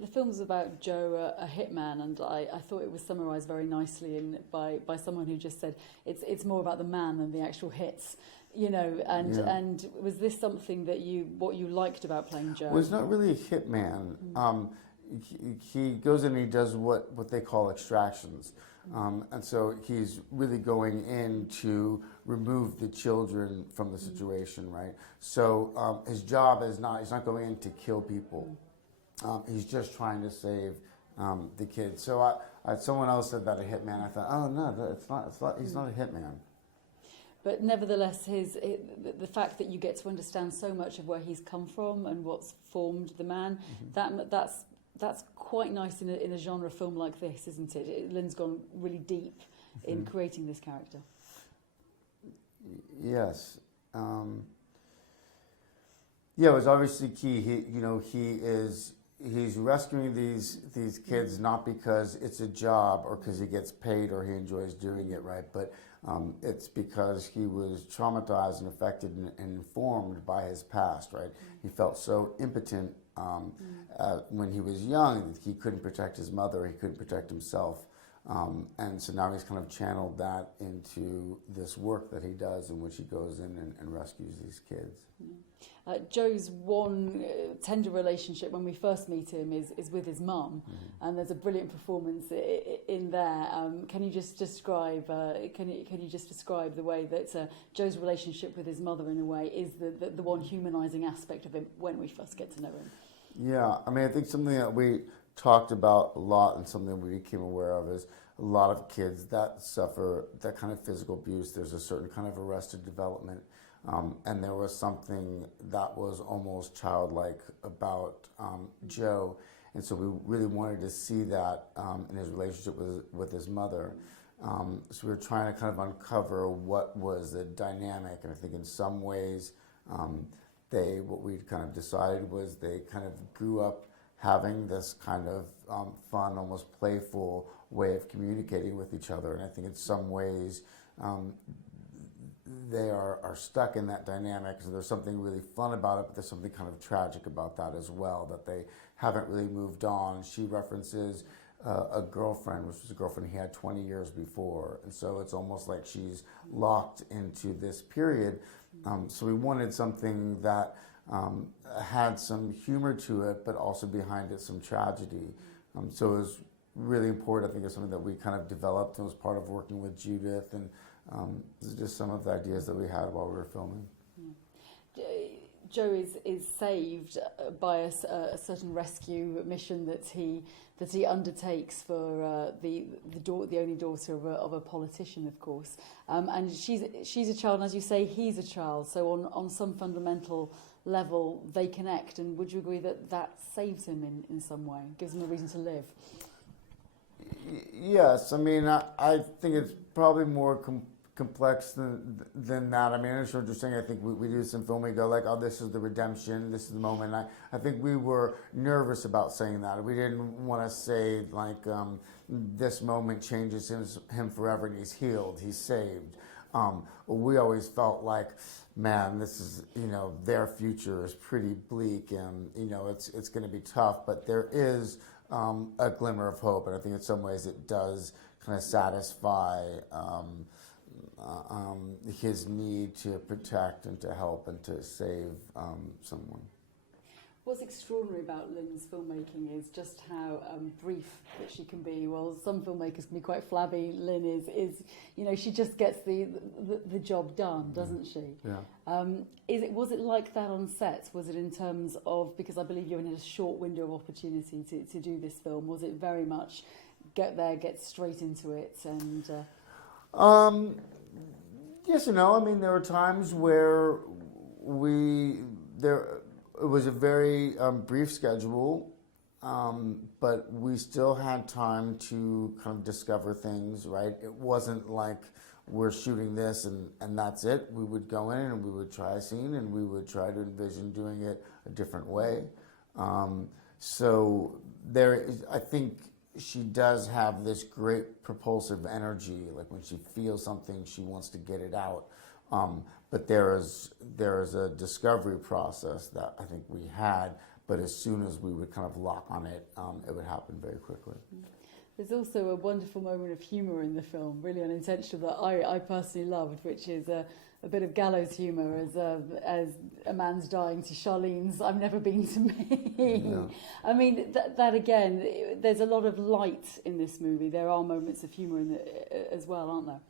The film's about Joe, a hitman, and I thought it was summarised very nicely by someone who just said it's more about the man than the actual hits. And was this something that what you liked about playing Joe? Well, he's not really a hitman. He goes in and he does what they call extractions. And so he's really going in to remove the children from the situation, right? So his job is he's not going in to kill people. He's just trying to save the kids. So someone else said that a hitman. I thought, oh no, it's not. He's not a hitman. But nevertheless, the fact that you get to understand so much of where he's come from and what's formed the man, that's quite nice in a genre film like this, isn't it? Lynn's gone really deep in creating this character. Yes. Yeah, it was obviously key. He's rescuing these kids not because it's a job or because he gets paid or he enjoys doing it, right? But it's because he was traumatized and affected and informed by his past, right? He felt so impotent when he was young. He couldn't protect his mother, he couldn't protect himself. And so now he's kind of channeled that into this work that he does in which he goes in and rescues these kids. Joe's one tender relationship when we first meet him is with his mum, and there's a brilliant performance in there. Can you just describe the way that Joe's relationship with his mother in a way is the one humanising aspect of him when we first get to know him? Yeah, I mean, I think something that we talked about a lot and something we became aware of is a lot of kids that suffer that kind of physical abuse. There's a certain kind of arrested development. And there was something that was almost childlike about Joe. And so we really wanted to see that in his relationship with his mother. So we were trying to kind of uncover what was the dynamic. And I think in some ways, what we kind of decided was they kind of grew up having this kind of fun, almost playful way of communicating with each other. And I think in some ways, they are stuck in that dynamic. So there's something really fun about it, but there's something kind of tragic about that as well, that they haven't really moved on. She references a girlfriend, which was a girlfriend he had 20 years before. And so it's almost like she's locked into this period. So we wanted something that had some humor to it, but also behind it some tragedy. So it was really important. I think it's something that we kind of developed and was part of working with Judith, and this is just some of the ideas that we had while we were filming. Joe is saved by a certain rescue mission that he undertakes for the only daughter of a politician, of course, and she's a child, and as you say, he's a child. So on some fundamental level, they connect. And would you agree that saves him in some way, gives him a reason to live? Yes, I mean, I think it's probably more complex than that. I mean, I understand what you're saying. I think we do some film, we go like, oh, this is the redemption, this is the moment. I think we were nervous about saying that. We didn't want to say like, this moment changes him forever and he's healed, he's saved. We always felt like, man, this is, their future is pretty bleak, and, it's going to be tough, but there is a glimmer of hope, and I think in some ways it does kind of satisfy his need to protect and to help and to save someone. What's extraordinary about Lynn's filmmaking is just how brief that she can be. Well, some filmmakers can be quite flabby. Lynn is she just gets the job done, doesn't she? Yeah. Was it like that on set? Was it in terms of, because I believe you're in a short window of opportunity to do this film, was it very much get there, get straight into it, and? Yes and no. I mean, there were times where it was a very brief schedule, but we still had time to kind of discover things, right? It wasn't like we're shooting this and that's it. We would go in and we would try a scene and we would try to envision doing it a different way. So I think she does have this great propulsive energy. Like when she feels something, she wants to get it out. But there is a discovery process that I think we had, but as soon as we would kind of lock on it, it would happen very quickly. There's also a wonderful moment of humour in the film, really unintentional, that I personally loved, which is a bit of gallows humour as a man's dying to Charlene's "I've never been to me." Yeah. I mean, that again, there's a lot of light in this movie. There are moments of humour in it as well, aren't there?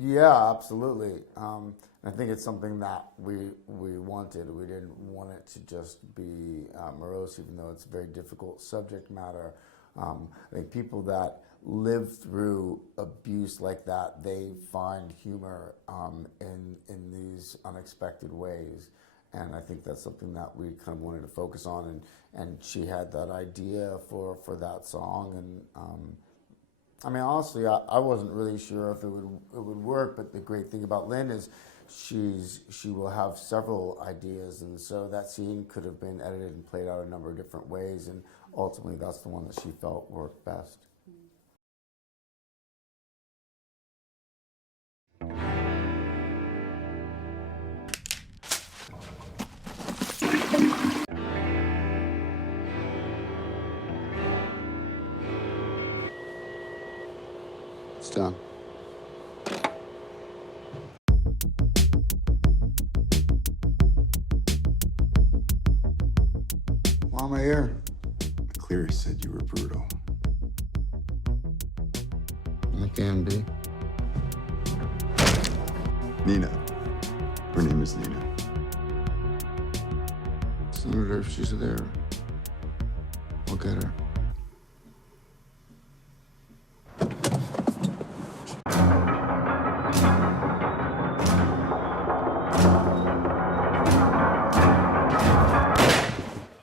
Yeah, absolutely. I think it's something that we wanted. We didn't want it to just be morose, even though it's a very difficult subject matter. I think people that live through abuse like that, they find humor in these unexpected ways. And I think that's something that we kind of wanted to focus on. And she had that idea for that song. And I mean, honestly, I wasn't really sure if it would work. But the great thing about Lynn is she will have several ideas. And so that scene could have been edited and played out a number of different ways. And ultimately, that's the one that she felt worked best. It's done. Why am I here? Cleary said you were brutal. I can be. Nina. Her name is Nina. Senator, if she's there, we'll get her.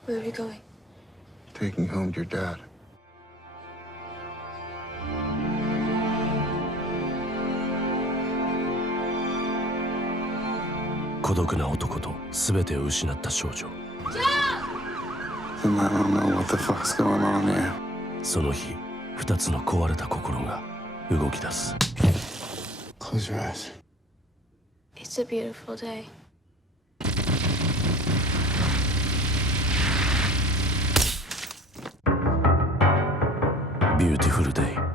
Where are we going? Taking home your dad. 孤独な男と全てを失った少女。And I don't know what the fuck's going on here. その日、二つの壊れた心が動き出す。Close your eyes. It's a beautiful day. Beautiful day.